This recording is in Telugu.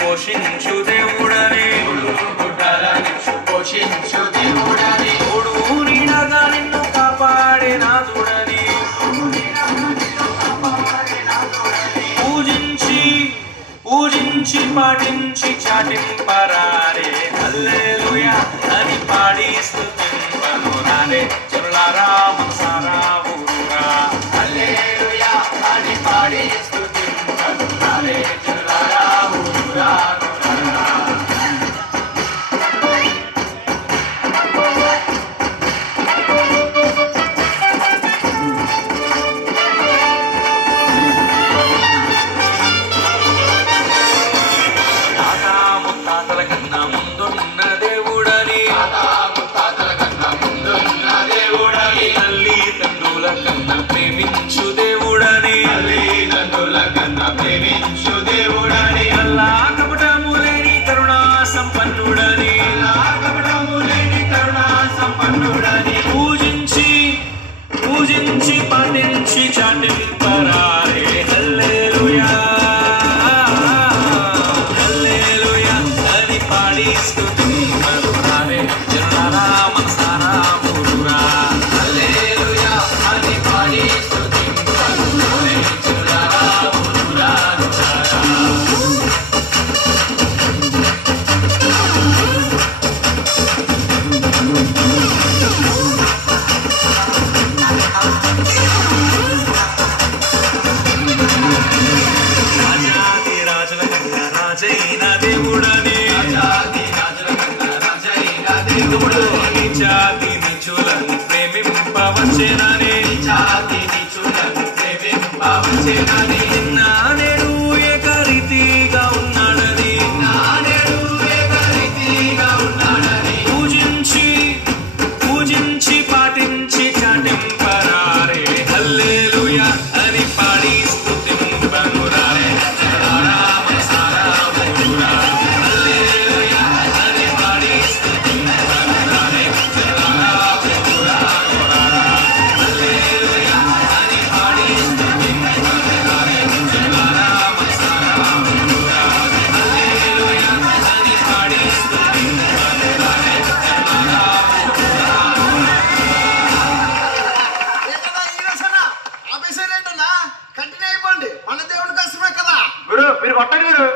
పాలించు దేవుడని కూడు పుట్టలనిచ్చు పోషించు దేవుడని తోడు నీడగా నిన్ను కాపాడే నాథుడని పూజించి పాటించి చాటింపరారే హల్లెలూయా అని పాడి స్తుతింపను రారే చెరులారా మనసారా ఊరురా హల్లెలూయా అని పాడి స్తుతింపను రారే చెరులారా ఊరురా ప్రేమించు దేవుడని అల్లా కపటము లేని కరుణా సంపన్నుడని పూజించి పాటించి చాటింపరారే హల్లెలూయా హల్లెలూయా అని పాడి స్తుతింపను రారే జనులారా మనసారా ఊరురా హల్లెలూయా అని పాడి స్తుతింపను రారే జనులారా ఊరురా రాజైన దేవుడని జాతి నిచులను ప్రేమింపవచ్చేనని నానేడు ఏకరీతిగా ఉన్నాడని పూజించి పాటించి చాటింపరారే హల్లెలూయా అని పాడి స్తుతింపను రారే కంటిన్యూ అయిపోండి మన దేవుడి కోసమే కదా గురు మీరు కొట్టండి గురు